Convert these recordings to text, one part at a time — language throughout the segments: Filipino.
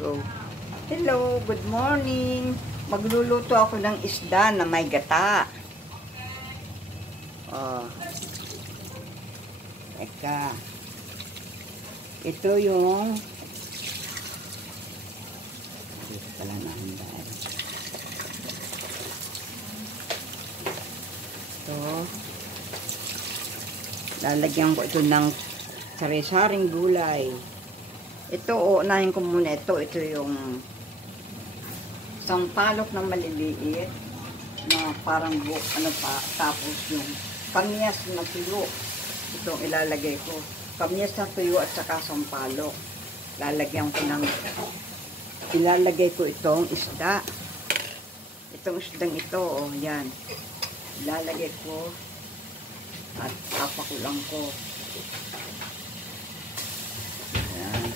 So, hello, good morning. Magluluto ako ng isda na may gata. Oh. Eka. Ito yung dito pala nahanda. Ito. Lalagyan ko ito ng sari-saring gulay. Ito, uunahin ko muna ito. Ito yung sampalok na maliliit na parang ano pa, tapos yung kamyas na tuyo. Itong ilalagay ko. Kamyas na tuyo at saka sampalok. Ilalagay ko itong isda. Itong isdang ito, oh, yan. Ilalagay ko at papakulang ko. Yan.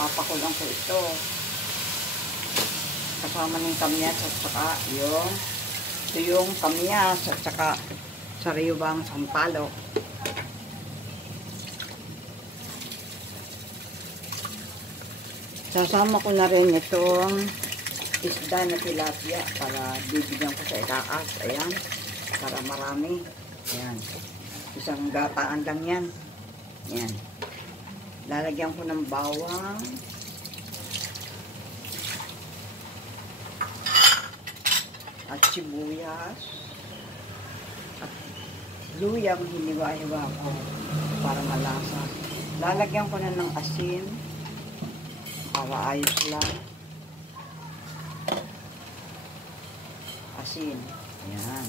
Papakulang ko ito kasama ng kamyas at saka yung kamyas at saka sariwang sampalok. Sasama ko na rin itong isda na tilapia para bibigyan ko sa ikakas. Ayan, para marami. Ayan, isang gataan lang yan. Ayan. Lalagyan ko ng bawang. At sibuyas. At luyang hiniwa-hiwa ko para malasa. Lalagyan ko na ng asin para ayos lang. Asin. Ayan.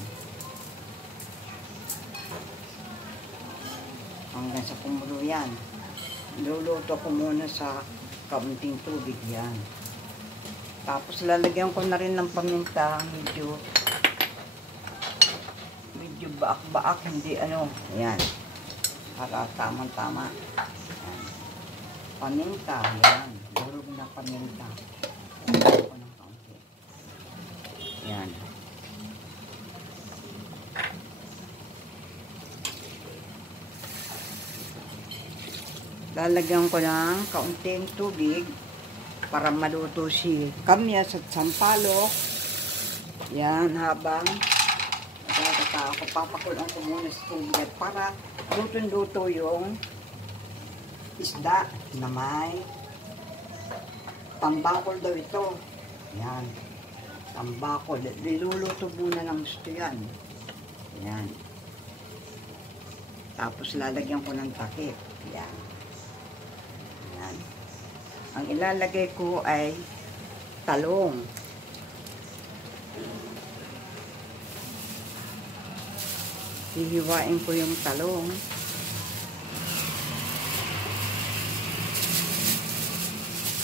Hanggang sa kumulo yan. Luluto ko muna sa kaunting tubig yan. Tapos lalagyan ko na rin ng paminta. Medyo baak-baak. Hindi ano. Ayan. Para tamang-tama. Ayan. Paminta. Ayan. Durog na paminta. Lagyan ko ng kaunti. Ayan. Lalagyan ko ng kaunting tubig para maluto si kamyas at sampalok. Yan, habang ako papakulang ko muna sa tubig para luto-luto yung isda na may tambakol daw ito. Yan, tambakol. Niluluto muna ng gusto yan. Yan. Tapos lalagyan ko ng takip. Yan. Ang ilalagay ko ay talong. Hihiwain ko yung talong.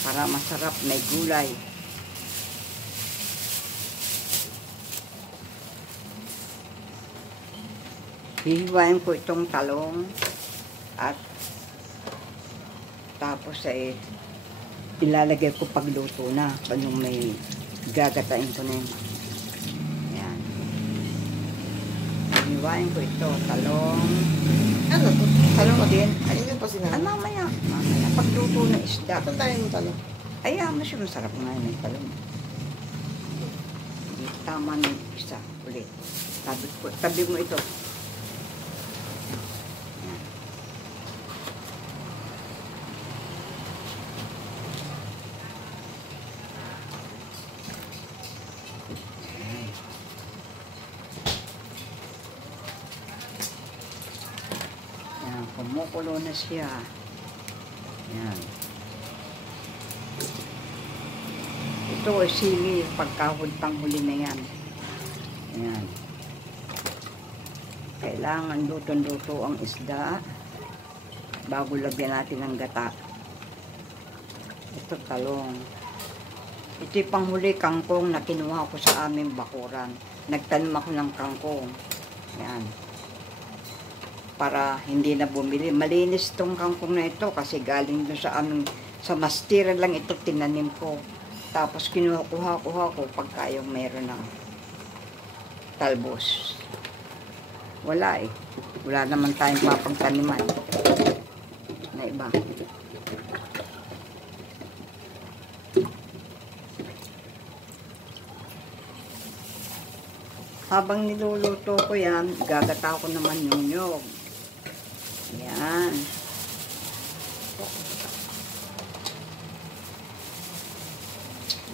Para masarap, may gulay. Hihiwain ko itong talong at tapos ay ilalagay ko pagluto na. Anong may gagatain ko na yun. Ayan. Hiwain ko ito. Talong. Ano to? Talong din. Ay, yun pa sinabi. Mamaya. Mamaya. Pagluto na isda. Saan tayo mo talong? Ay, masarap nga yung talong. Tama na yung isa. Ulit. Tabi mo ito. Kumukulo na siya. Yan. Ito ay sili. Pagkahuli na yan. Yan. Kailangan luto-luto ang isda bago lagyan natin ng gata. Ito talong. Ito yung panghuli kangkong na kinuha ko sa aming bakuran. Nagtanim ako ng kangkong. Yan. Para hindi na bumili. Malinis tong kangkong na ito kasi galing doon sa aming, sa mastira lang ito tinanim ko. Tapos kinuha-kuha ko pagka yung meron ng talbos. Wala eh. Wala naman tayong papagtaniman na iba. Habang niluluto ko yan, gagata ko naman yung nyog. Yan.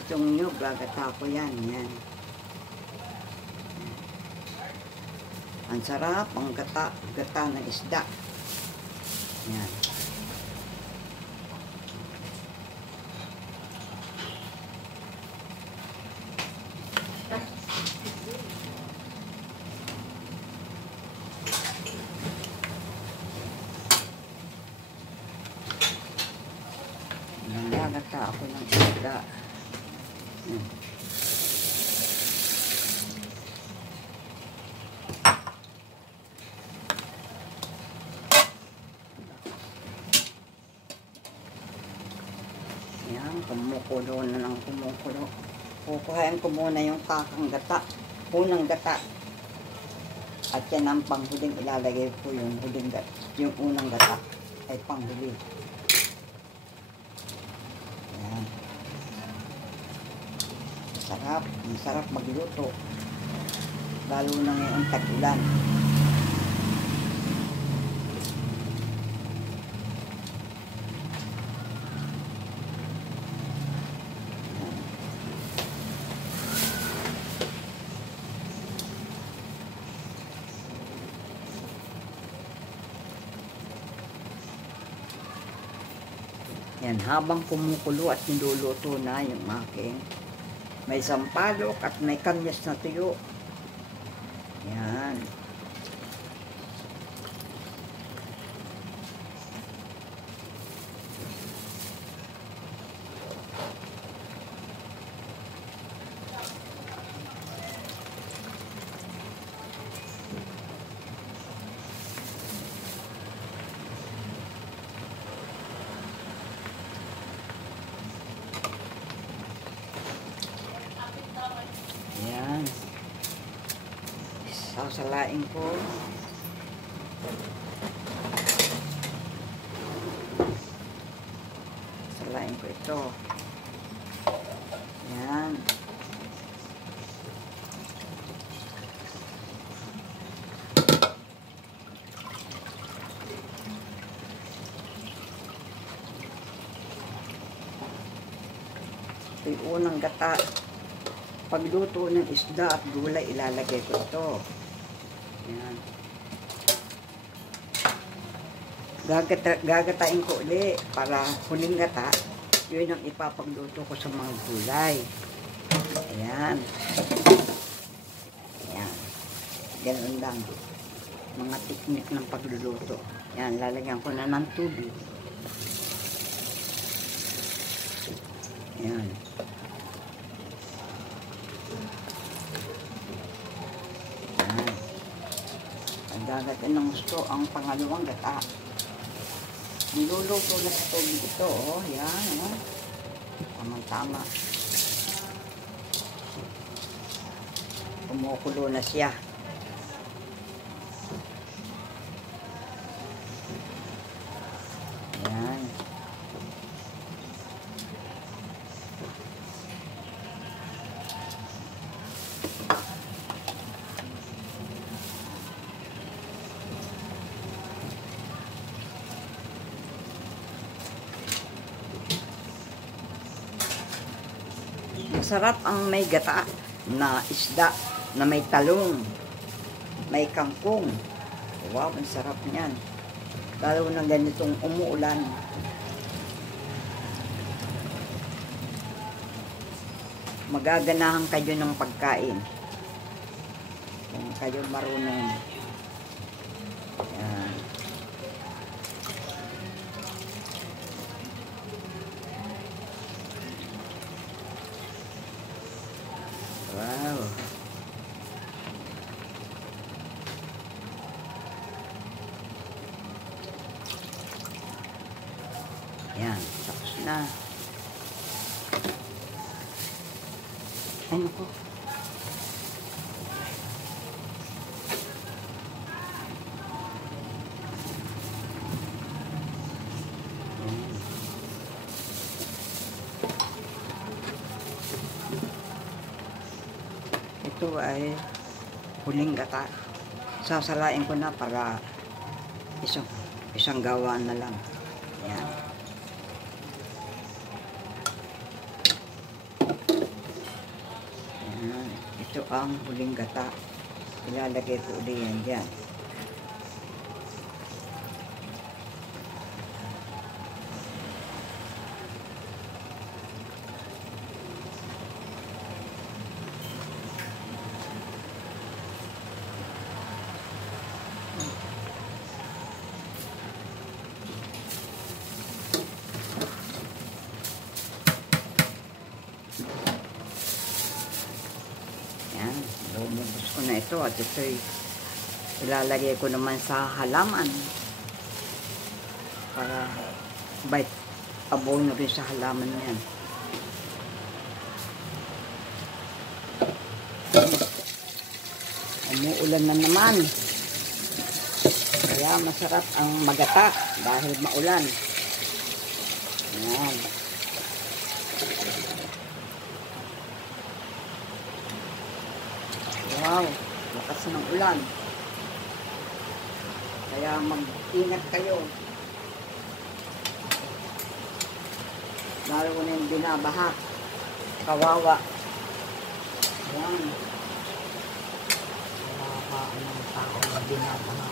Itong nyog, gagata ko yan. Yan. Ang sarap, ang gata ng isda. Yan. Nagagata ako ng isda. Yan, kumukulo na ng kumukulo. Kukuhain ko muna yung kakang gata. Unang gata. At yan ang panghuling ilalagay ko yung huling gata. Yung unang gata ay panghuli. Yan. Sarap. Ang sarap magluto. Lalo na ngayong tag-ulan. Yan, habang kumukulo at niluluto na yung aking may sampalok at may kamyas na tuyo. Yan. Yan. Sasalain ko. Salain ko ito. Yan. Ito yung unang gata. Pagluto ng isda at gulay, ilalagay ko ito. Yan. Gagatain ko ulit para huling gata, yun ang ipapagluto ko sa mga gulay. Ayan. Ayan. Ganun lang. Mga teknik ng pagluluto. Yan, lalagyan ko na ng tubig. Ayan. Gagatin ng gusto ang pangalawang gata. Niluluto na sa tubig ito, oh. Yan, oh. Tamang-tama. Kumukulo na siya. Yan. Masarap ang may gata na isda na may talong, may kangkong. Wow, ang sarap niyan. Lalo na ganitong umuulan. Magaganahan kayo ng pagkain. Kung kayo marunong. Yan. Wow. Yan, tapos na. Ay, naku. ito ay huling gata. Sasalain ko na para isang gawaan na lang. Yan. Yan. Ito ang huling gata. Ilalagay ko ulit yan dyan. Yan, lumubos ko na ito at ito'y ilalagay ko naman sa halaman para bite abono rin sa halaman yan. Umuulan na naman, kaya masarap ang magata dahil maulan. Yan. Wow, lakas ng ulan. Kaya mag-ingat kayo. Lalo na yung binabaha. Kawawa. Ayan. Kawawa ang tao na binabaha.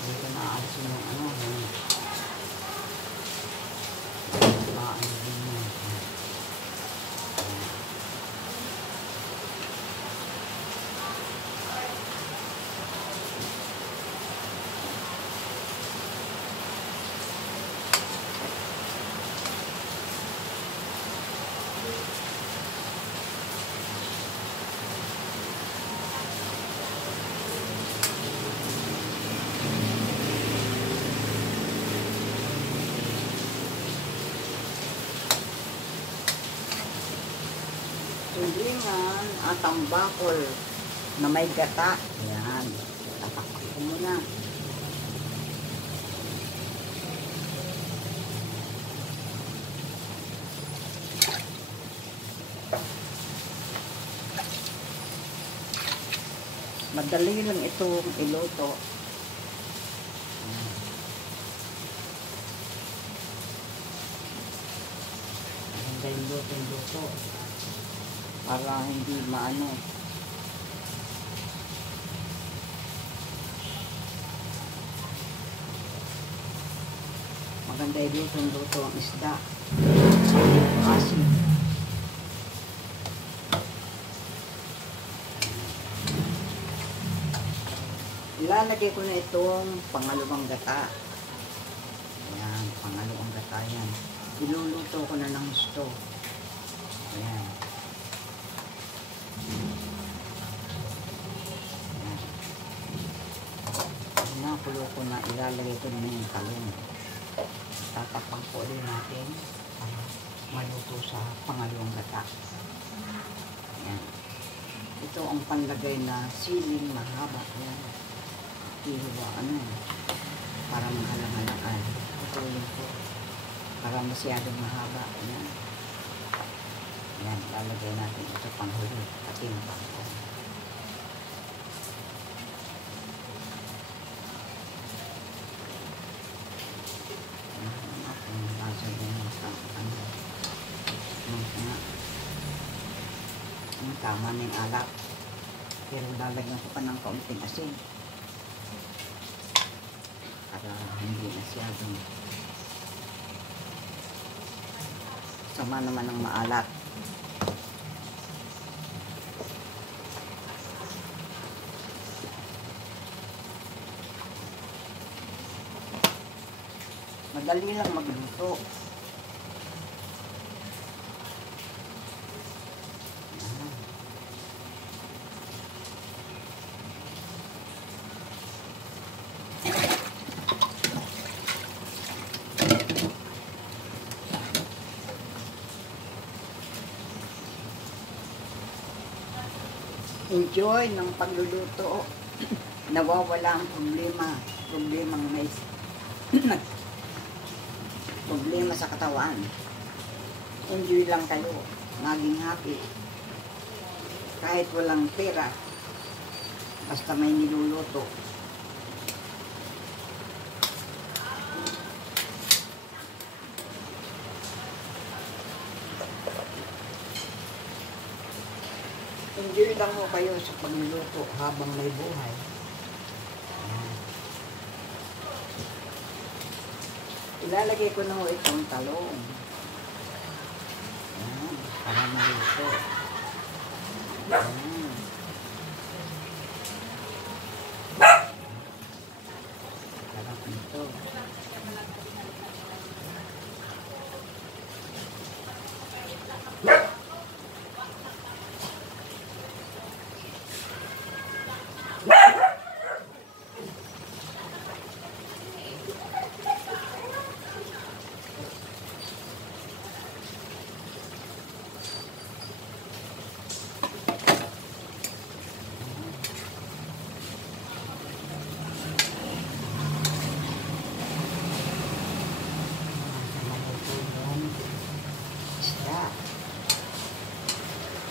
Dito na alas yung ano, din yun. Tulingan at tambakol na may gata. Yan. Tatakpak ko muna. Madali lang itong iluto. Madali luto. Para hindi maano. Maganda yung luto ang isda. Kasi ilalagay ko na itong pangalawang gata. Ayan, pangalawang gata yan. Iluluto ko na ng gusto. Ayan. Nakulo ko na, ilalagay ko na yung talong. Tatapang po ulit natin para maluto sa pangalawang gata. Ayan. Ito ang panlagay na siling mahaba. Ayan. Ihiwa, para mahalang-halangan. Ito yun po. Para masyadong mahaba. Ayan. Ayan, lalagay natin ito panghuli. Pati yung pangkong. Tama ng alak, pero lalagyan ko pa ng kaunting asin para hindi masyadong sama naman ng maalat. Madali lang magluto. enjoy ng pagluluto. Nawawala ang problemang may problema sa katawan. Enjoy lang kayo, maging happy. Kahit walang pera, basta may niluluto. Enjoy lang ho kayo sa pagluluto habang may buhay. Ilalagay ko na ho itong talong. Ayan, para maluto. Ayan. Sarap nito. Isda.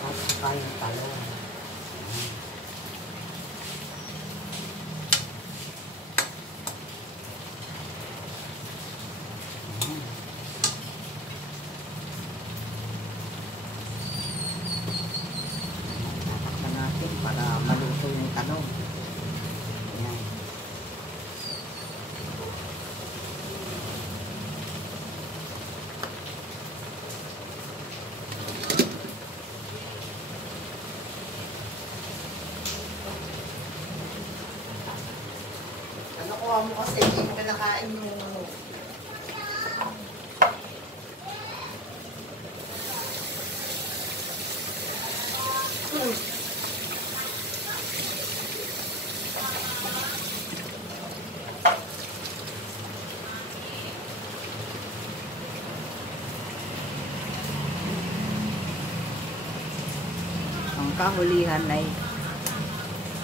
At saka yung talong. Tatakpan natin para maluto yung talong. Ayan. Ano ko mo kasi, hindi mo na nakain yung ano. Ang kahulihan ay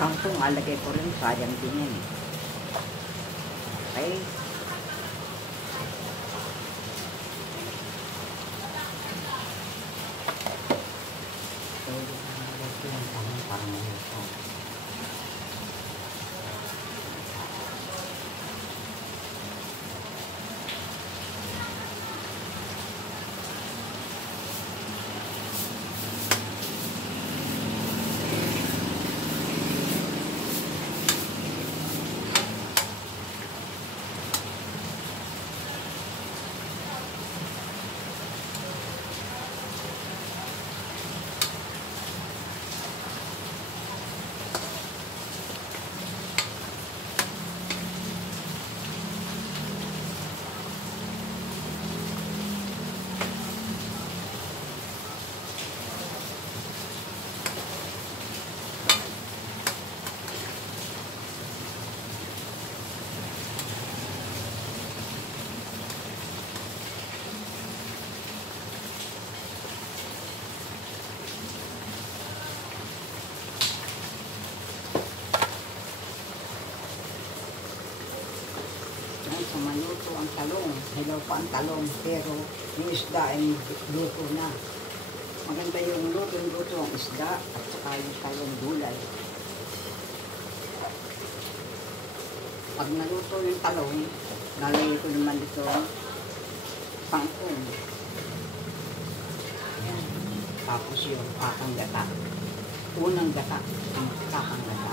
kangkong, alagay ko rin, sayang din yan. Okay. So, alagay ko yung tanong para maluto. So, maluto ang talong. Hilaw pa ang talong, pero yung isda ay luto na. Maganda yung luto ang isda at saka yung talong gulay. Pag naluto yung talong, lalagay ko naman dito pangkong. Ayan. Tapos yung kakang gata. Unang gata, ang kakang gata.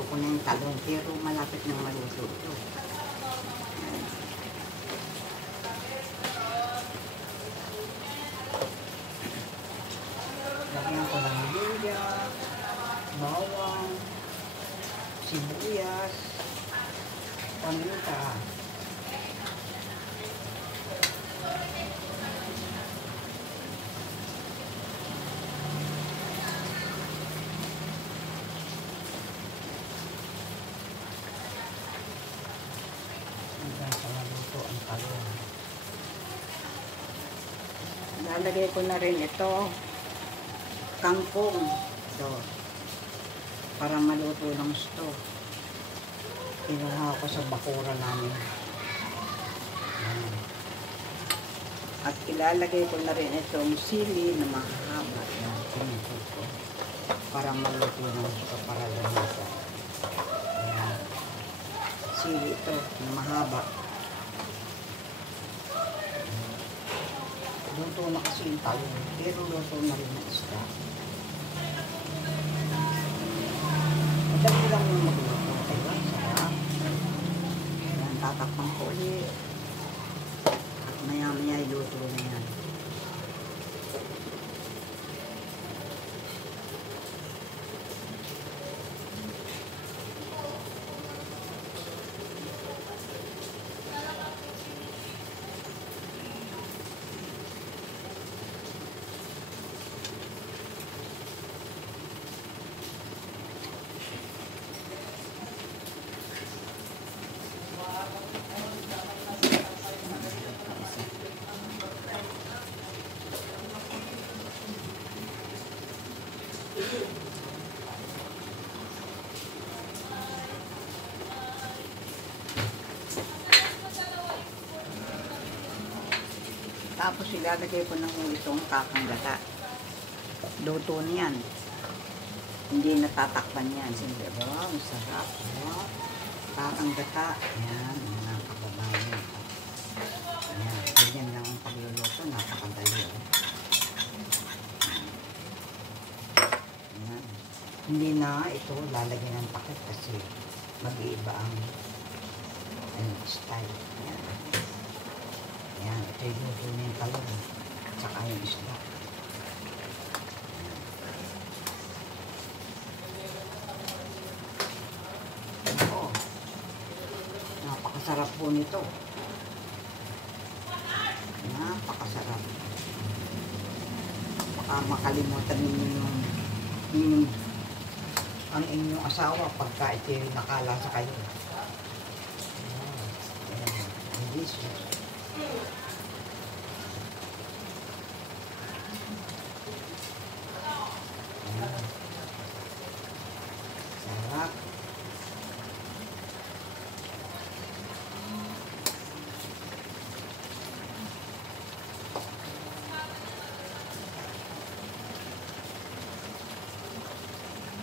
niluto ko na yung talong, pero malapit nang maluto ito. Ayan. Lagyan ko ng luya, bawang, sibuyas, paminta. Hanggang sa maluto ang talong. Lalagay ko na rin ito, kangkong. Ito, para maluto ng stew. Kinuha ko sa bakura namin. Ayan. At ilalagay ko na rin itong sili na mahaba. Ayan, kinuha ko. Para maluto ng stew, para lumasa. Ayan. Sili ito na mahaba. Luto na kasi yung talong, pero luto na rin ang isda. Madali lang yung magluto. Diba? Sarap. Ayan, tatakpan ko ulit. At maya-maya iluto na yan. Tapos ilalagay ko ng itong kakang gata. Luto niyan. Hindi natatakpan yan. Siyempre, wow, masarap. Wow. Kakang gata. Ayan, mga kababayan. Ayan, ganyan lang ang pagluluto. Napakadali. Ayan. Hindi na ito lalagyan ng takip kasi mag-iiba ang style. Ayan. Ayan, ito yung luto na yung talong at saka yung isda. Oo. Napakasarap po nito. Napakasarap. Baka makalimutan ninyo yung ang inyong asawa pagka ito yung nakalasa kayo. Ayan, delicious. Sarap.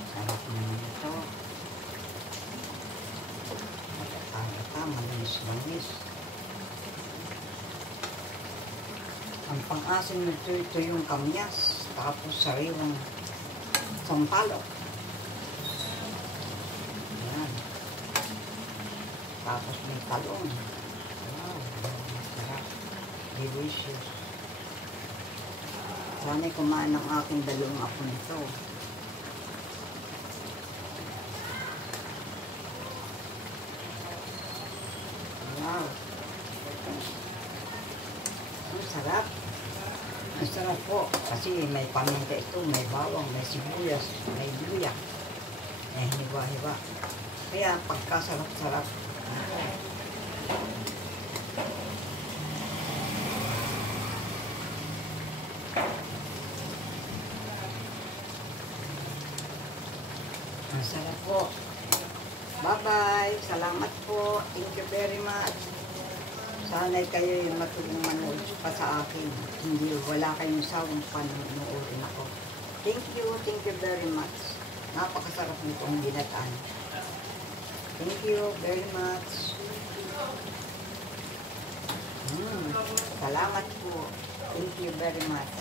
Sarap naman ito. Matata, malinis-linis. Ang pang-asin nito, ito yung kamyas, tapos sariwang sampalok. Ayan. Tapos may talong. Wow, sarap. Delicious. Sana'y kumain ng aking dalawang apo nito. Wow. Ang sarap. Ang sarap po. Kasi may paminta ito, may bawang, may sibuyas, may luya. Hiwa-hiwa. Kaya pagkasarap-sarap. Ang sarap po. Bye-bye. Salamat po. Thank you very much. Sana'y kayo yung matulong manood pa sa akin. Hindi, wala kayong sawang panonoodin ako. Thank you very much. Napakasarap nitong ginataan. Thank you very much. Salamat po. Thank you very much.